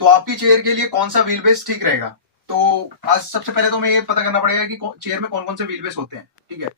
तो आपकी चेयर के लिए कौन सा व्हील बेस ठीक रहेगा? तो आज सबसे पहले तो हमें ये पता करना पड़ेगा कि चेयर में कौन कौन से व्हील बेस होते हैं। ठीक है,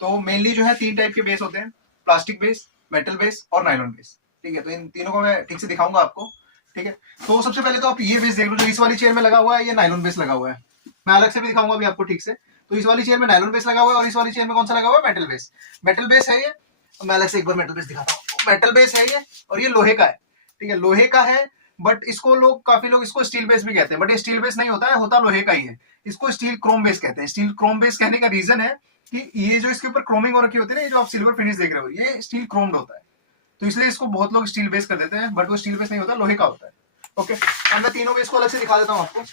तो मेनली जो है 3 टाइप के बेस होते हैं, प्लास्टिक बेस, मेटल बेस और नायलॉन बेस। ठीक है, तो इन तीनों को मैं ठीक से दिखाऊंगा आपको। ठीक है, तो सबसे पहले तो आप ये बेस देख लो, जो इस वाली चेयर में लगा हुआ है, ये नायलॉन बेस लगा हुआ है। मैं अलग से भी दिखाऊंगा अभी आपको ठीक से। तो इस वाली चेयर में नायलॉन बेस लगा हुआ है और इस वाली चेयर में कौन सा लगा हुआ है? Metal base. मेटल बेस है ये। मैं अलग से एक बार मेटल बेस दिखाता हूँ। मेटल बेस है ये और ये लोहे का है। ठीक है, लोहे का है, बट इसको काफी लोग इसको स्टील बेस भी कहते हैं, बट ये स्टील बेस नहीं होता है, होता लोहे का ही है। इसको स्टील क्रोम बेस कहते हैं। स्टील क्रोम बेस कहने का रीजन है कि ये जो इसके ऊपर क्रोमिंग हो रखी होती है ना, ये जो आप सिल्वर फिनिश देख रहे हो, ये स्टील क्रोम्ड होता है, तो इसलिए इसको बहुत लोग स्टील बेस कर देते हैं, बट वो स्टील बेस नहीं होता, लोहे का होता है। ओके, अब मैं तीनों बेस को अलग से दिखा देता हूँ आपको।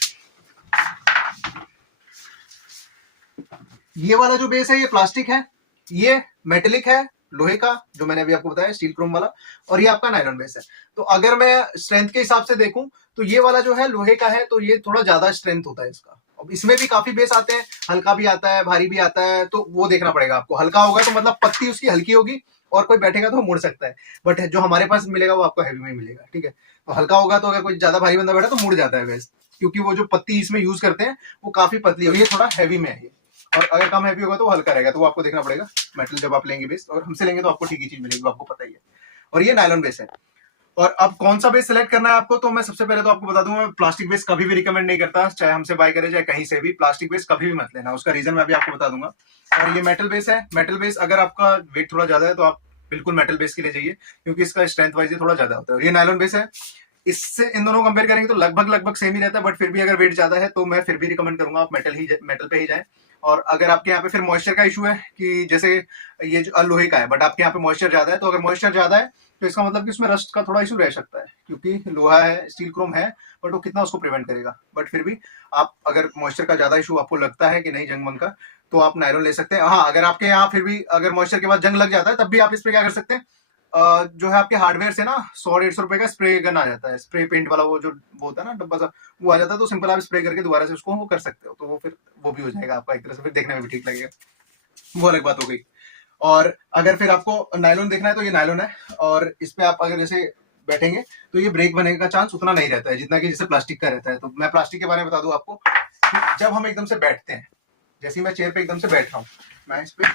ये वाला जो बेस है ये प्लास्टिक है, ये मेटेलिक है, लोहे का, जो मैंने अभी आपको बताया स्टील क्रोम वाला, और ये आपका नायलॉन बेस है। तो अगर मैं स्ट्रेंथ के हिसाब से देखूं तो ये वाला जो है लोहे का है, तो ये थोड़ा ज्यादा स्ट्रेंथ होता है इसका। अब इसमें भी काफी बेस आते हैं, हल्का भी आता है, भारी भी आता है, तो वो देखना पड़ेगा आपको। हल्का होगा तो मतलब पत्ती उसकी हल्की होगी और कोई बैठेगा तो मुड़ सकता है, बट जो हमारे पास मिलेगा वो आपको हैवी में मिलेगा। ठीक है, तो हल्का होगा तो अगर कोई ज्यादा भारी बंदा बैठा तो मुड़ जाता है बेस, क्योंकि वो जो पत्ती इसमें यूज करते हैं वो काफी पतली है, ये थोड़ा हैवी में है ये। और अगर कम हैवी होगा तो वो हल्का रहेगा, तो वो आपको देखना पड़ेगा। मेटल जब आप लेंगे बेस, और हमसे लेंगे तो आपको ठीक ही चीज मिलेगी, वो आपको पता ही है। और ये नायलॉन बेस है। और अब कौन सा बेस सिलेक्ट करना है आपको, तो मैं सबसे पहले तो आपको बता दूं, मैं प्लास्टिक बेस कभी भी रिकमेंड नहीं करता, चाहे हमसे बाय करे चाहे कहीं से भी। प्लास्टिक बेस कभी भी मत लेना, उसका रीजन मैं भी आपको बता दूंगा। और ये मेटल बेस है। मेटल बेस अगर आपका वेट थोड़ा ज्यादा है तो आप बिल्कुल मेटल बेस के लिए जाइए, क्योंकि इसका स्ट्रेंथ वाइज थोड़ा ज्यादा होता है। और ये नायलॉन बेस है। इससे इन दोनों को कंपेयर करेंगे तो लगभग सेम ही रहता है, बट फिर भी अगर वेट ज्यादा है तो मैं फिर भी रिकमेंड करूंगा आप मेटल पे ही जाएं। और अगर आपके यहाँ पे फिर मॉइस्चर का इशू है, कि जैसे ये जो लोहे का है बट आपके यहाँ पे मॉइस्चर ज्यादा है, तो अगर मॉइस्चर ज्यादा है तो इसका मतलब कि उसमें रस्ट का थोड़ा इशू रह सकता है, क्योंकि लोहा है, स्टील क्रोम है, बट वो कितना उसको प्रिवेंट करेगा। बट फिर भी आप अगर मॉइस्चर का ज्यादा इशू आपको लगता है कि नहीं जंग मन का, तो आप नायलॉन ले सकते हैं। हाँ, अगर आपके यहाँ फिर भी अगर मॉइस्चर के बाद जंग लग जाता है, तब भी आप इस पे क्या कर सकते हैं, जो है आपके हार्डवेयर से ना 100-150 रुपए का स्प्रे गन आ जाता है, स्प्रे पेंट वाला, वो जो वो होता है ना डब्बा सा, वो आ जाता है, तो सिंपल आप स्प्रे करके दोबारा से उसको वो कर सकते हो, तो वो फिर वो भी हो जाएगा आपका एक तरह से, फिर देखने में भी ठीक लगेगा। वो अलग बात हो गई। और अगर फिर आपको नायलॉन देखना है तो ये नायलॉन है, और इस पे आप अगर जैसे बैठेंगे तो ये ब्रेक बनने का चांस उतना नहीं रहता है जितना कि जैसे प्लास्टिक का रहता है। तो मैं प्लास्टिक के बारे में बता दूं आपको, जब हम एकदम से बैठते हैं, जैसे मैं चेयर पे एकदम से बैठ रहा हूँ, मैं इस पे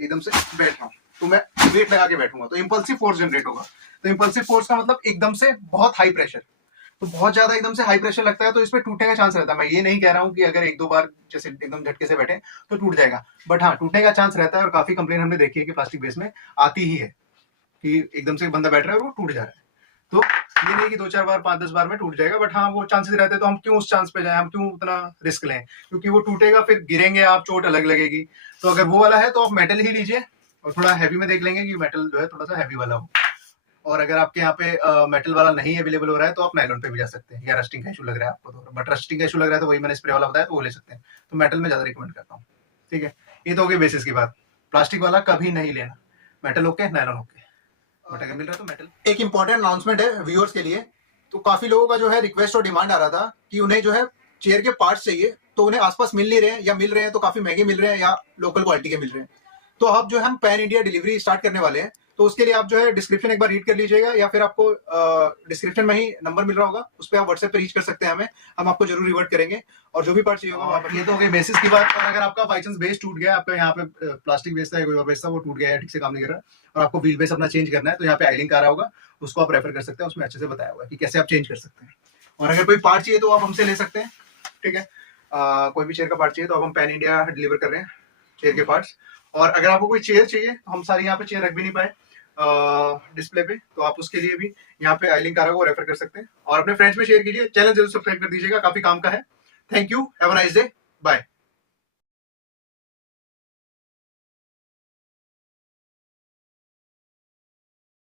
एकदम से बैठ रहा हूँ, तो मैं वेट लगा के बैठूंगा तो इंपल्सिव फोर्स जनरेट होगा। तो इंपल्सिव फोर्स का मतलब एकदम से बहुत हाई प्रेशर, तो बहुत ज्यादा एकदम से हाई प्रेशर लगता है, तो इस पे टूटने का चांस रहता है। मैं ये नहीं कह रहा हूँ कि अगर 1-2 बार जैसे एकदम झटके से बैठे तो टूट जाएगा, बट हाँ, टूटने का चांस रहता है। और काफी कंप्लेन हमने देखी है कि प्लास्टिक बेस में आती ही है कि एकदम से बंदा बैठ रहा है और वो टूट जा रहा है। तो ये नहीं कि 2-4 बार 5-10 बार में टूट जाएगा, बट हाँ, वो चांसेस रहते हैं, तो हम क्यों उस चांस पे जाए, हम क्यों उतना रिस्क लें, क्योंकि वो टूटेगा, फिर गिरेंगे आप, चोट अलग लगेगी। तो अगर वो वाला है तो आप मेटल ही लीजिए, और थोड़ा हैवी में देख लेंगे कि मेटल जो है थोड़ा सा हैवी वाला हो। और अगर आपके यहाँ पे मेटल वाला नहीं अवेलेबल हो रहा है तो आप नायलॉन पे भी जा सकते हैं, या रस्टिंग का इशू लग रहा है आपको, तो बट रस्टिंग का इशू लग रहा है तो वही मैंने स्प्रे वाला बताया, तो वो ले सकते हैं। तो मेटल में ज्यादा रिकमेंड करता हूँ। ठीक है, ये तो हो गई बेसिस की बात। प्लास्टिक वाला कभी नहीं लेना, metal okay, nylon okay, but अगर मिल रहा है तो मेटल। एक इंपॉर्टेंट अनाउंसमेंट है व्यूअर्स के लिए। तो काफी लोगों का जो है रिक्वेस्ट और डिमांड आ रहा था कि उन्हें जो है चेयर के पार्ट्स चाहिए, तो उन्हें आसपास मिल नहीं रहे हैं, या मिल रहे हैं तो काफी महंगे मिल रहे हैं, या लोकल क्वालिटी के मिल रहे हैं। तो अब जो है हम पैन इंडिया डिलीवरी स्टार्ट करने वाले हैं, तो उसके लिए आप जो है डिस्क्रिप्शन एक बार रीड कर लीजिएगा, या फिर आपको डिस्क्रिप्शन में ही नंबर मिल रहा होगा, उस पर आप व्हाट्सएप पे रीच कर सकते हैं हमें, हम आपको जरूर रिवर्ट करेंगे। और जो भी पार्ट चाहिए होगा ये तो हो गई बेसिस की बात। और अगर आपका बाई चांस बेस टूट गया, आपका यहाँ पे प्लास्टिक बेस था या कोई और बेस था, वो टूट गया है, ठीक से काम नहीं कर रहा, और आपको व्हील बेस अपना चेंज करना है, तो यहाँ पे आई लिंक आ रहा होगा, उसको आप रेफर कर सकते हैं, उसमें अच्छे से बताया हुआ है कि कैसे आप चेंज कर सकते हैं। और अगर कोई पार्ट चाहिए तो आप हमसे ले सकते हैं। ठीक है, कोई भी चेयर का पार्ट चाहिए तो अब हम पैन इंडिया डिलीवर कर रहे हैं चेयर के पार्ट्स। और अगर आपको कोई चेयर चाहिए, तो हम सारी यहाँ पे चेयर रख भी नहीं पाए डिस्प्ले पे, तो आप उसके लिए भी यहाँ पे आई लिंक आ रहा है, वो रेफर कर सकते हैं। और अपने फ्रेंड्स में शेयर कीजिए, चैनल जरूर सब्सक्राइब कर दीजिएगा, काफी काम का है। Thank you, have a nice day, bye.